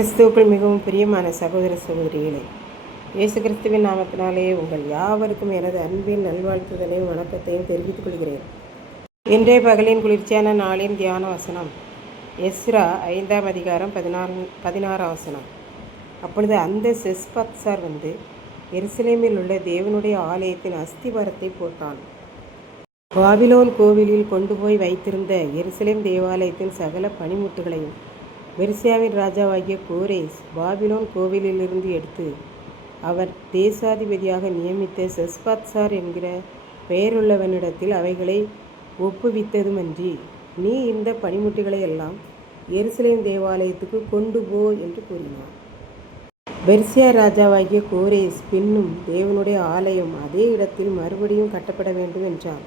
கிறிஸ்துவுக்குள் மிகவும் பிரியமான சகோதர சகோதரிகளே, இயேசு கிறிஸ்துவின் நாமத்தினாலே உங்கள் யாவருக்கும் எனது அன்பின் நல்வாழ்த்துதலையும் வணக்கத்தையும் தெரிவித்துக் கொள்கிறேன். இன்றைய பகலின் குளிர்ச்சியான நாளின் தியான வசனம் எஸ்ரா 5ஆம் அதிகாரம் 16ஆம் வசனம். அப்பொழுது அந்த செஸ்பத்சார் வந்து எருசலேமில் உள்ள தேவனுடைய ஆலயத்தின் அஸ்திவாரத்தை போட்டான். பாபிலோன் கோவிலில் கொண்டு போய் வைத்திருந்த எருசலேம் தேவாலயத்தின் சகல பணிமுட்டுகளையும் பெர்சியாவின் ராஜாவாகிய கோரேஸ் பாபிலோன் கோவிலிலிருந்து எடுத்து அவர் தேசாதிபதியாக நியமித்த செஸ்பத்சார் என்கிற பெயருள்ளவனிடத்தில் அவைகளை ஒப்புவித்ததுமன்றி, நீ இந்த பணிமுட்டுகளை எல்லாம் எருசலேம் தேவாலயத்துக்கு கொண்டு போ என்று கூறினார். பெர்சியா ராஜாவாகிய கோரேஸ் பின்னும் தேவனுடைய ஆலயம் அதே இடத்தில் மறுபடியும் கட்டப்பட வேண்டும் என்றான்.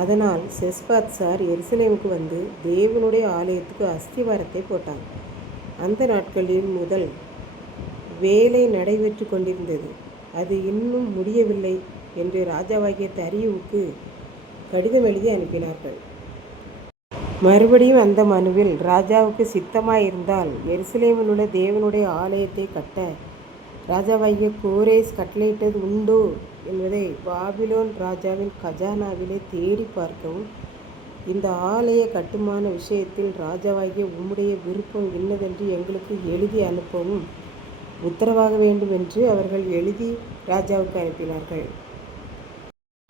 அதனால் செஸ்பத்சார் எருசலேமுக்கு வந்து தேவனுடைய ஆலயத்துக்கு அஸ்திவாரத்தை போட்டான். அந்த நாட்களில் முதல் வேலை நடைபெற்று கொண்டிருந்தது. அது இன்னும் முடியவில்லை என்று ராஜாவாகிய தரியுவுக்கு கடிதம் எழுதி அனுப்பினார்கள். மறுபடியும் அந்த மனுவில் ராஜாவுக்கு சித்தமாயிருந்தால் எருசலேமில் உள்ள தேவனுடைய ஆலயத்தை கட்ட ராஜாவாகிய கோரேஸ் கட்டளையிட்டது உண்டோ என்பதை பாபிலோன் ராஜாவின் கஜானாவிலே தேடி பார்க்கவும், இந்த ஆலய கட்டுமான விஷயத்தில் ராஜாவாகிய உம்முடைய விருப்பம் இன்னதென்று எங்களுக்கு எழுதி அனுப்பவும் உத்தரவாக வேண்டும் என்று அவர்கள் எழுதி ராஜாவுக்கு அனுப்பினார்கள்.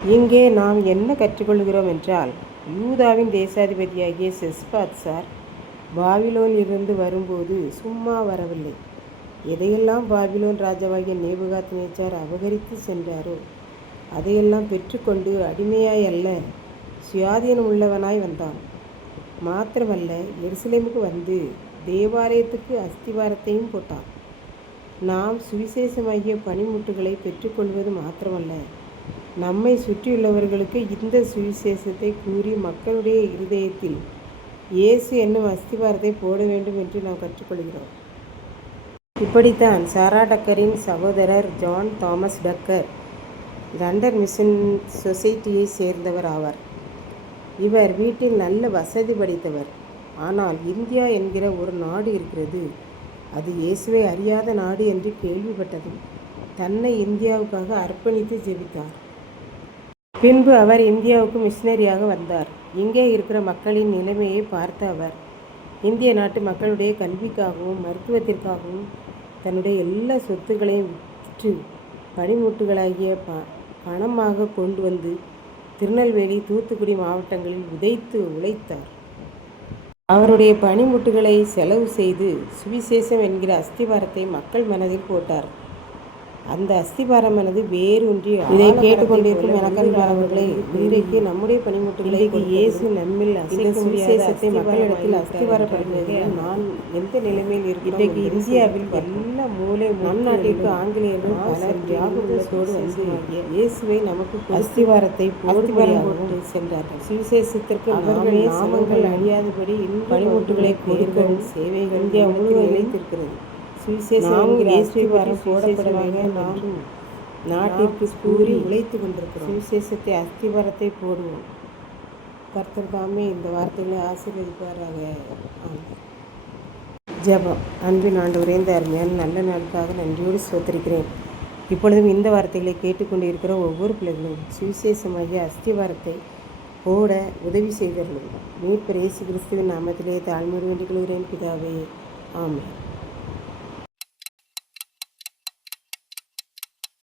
இங்கே நாம் என்ன கற்றுக்கொள்கிறோம் என்றால், யூதாவின் தேசாதிபதியாகிய செஸ்பத்சார் பாபிலோனிலிருந்து வரும்போது சும்மா வரவில்லை. எதையெல்லாம் பாபிலோன் ராஜாவாகிய நேபுகாத்நேச்சார் அபகரித்து சென்றாரோ அதையெல்லாம் பெற்றுக்கொண்டு அடிமையாய் அல்ல, சுயாதீனம் உள்ளவனாய் வந்தான். மாத்திரமல்ல, எருசலேமுக்கு வந்து தேவாலயத்துக்கு அஸ்திவாரத்தையும் போட்டான். நாம் சுவிசேஷமாகிய பணிமுட்டுகளை பெற்றுக்கொள்வது மாத்திரமல்ல, நம்மை சுற்றியுள்ளவர்களுக்கு இந்த சுவிசேஷத்தை கூறி மக்களுடைய இருதயத்தில் இயேசு என்னும் அஸ்திவாரத்தை போட வேண்டும் என்று நாம் கற்றுக்கொள்கிறோம். இப்படித்தான் சாரா டக்கரின் சகோதரர் ஜான் தாமஸ் டக்கர் லண்டன் மிஷன் சொசைட்டியை சேர்ந்தவர் ஆவார். இவர் வீட்டில் நல்ல வசதி படைத்தவர். ஆனால் இந்தியா என்கிற ஒரு நாடு இருக்கிறது, அது இயேசுவை அறியாத நாடு என்று கேள்விப்பட்டதும் தன்னை இந்தியாவுக்காக அர்ப்பணித்து ஜெபித்தார். பின்பு அவர் இந்தியாவுக்கு மிஷனரியாக வந்தார். இங்கே இருக்கிற மக்களின் நிலைமையை பார்த்த அவர் இந்திய நாட்டு மக்களுடைய கல்விக்காகவும் மருத்துவத்திற்காகவும் தன்னுடைய எல்லா சொத்துக்களையும் விற்று பணிமுட்டுகளாகிய பணமாக கொண்டு வந்து திருநெல்வேலி, தூத்துக்குடி மாவட்டங்களில் உழைத்தார். அவருடைய பணிமுட்டுகளை செலவு செய்து சுவிசேஷம் என்கிற அஸ்திவாரத்தை மக்கள் மனதில் போட்டார். அந்த அஸ்திபாரமானது வேரூன்றி இதை கேட்டுக்கொண்டிருக்கும் எனக்கன்பானவர்களை, இன்றைக்கு நம்முடைய பணிமுட்டுகளை இயேசு நம்மில் சுவிசேஷத்தை மக்களிடத்தில் அஸ்திவாரப்படுத்துவது நான் எந்த நிலைமையில் இருக்கிறோம். இன்றைக்கு இந்தியாவில் எல்லா மூலை நம் நாட்டிற்கு ஆங்கிலேயர்கள் பலர் தியாகத்தோடு வந்து இயேசுவை நமக்கு அஸ்திவாரத்தை போட்டு சென்றார்கள். சுவிசேஷத்திற்கு அவர்கள் நாமங்கள் அழியாதபடி பணிமுட்டுகளை கொடுக்கவும் சேவைகள் இந்தியா முழுவதும் நிலைத்திருக்கிறது. சுவிசேஷம் போடப்பட வேண்டும் என்றும் நாட்டிற்கு கூறி உழைத்து கொண்டிருக்கிறோம். சுவிசேஷத்தை அஸ்திவாரத்தை போடுவோம். கர்த்தர் தாமே இந்த வார்த்தைகளை ஆசீர்வதிப்பாராக. ஜெபம். அன்பின் ஆண்டவரே, இந்த அருமையான நல்ல நாளுக்காக நன்றியோடு ஸ்தோத்திரிக்கிறேன். இப்பொழுதும் இந்த வார்த்தைகளை கேட்டுக்கொண்டு இருக்கிற ஒவ்வொரு பிள்ளைகளும் சுவிசேஷமாகிய அஸ்திவாரத்தை போட உதவி செய்தவர்களும் மீட்பர் இயேசு கிறிஸ்துவின் நாமத்திலே தாழ்மையோடு வேண்டிக் கொள்கிறேன் பிதாவே. ஆமென்.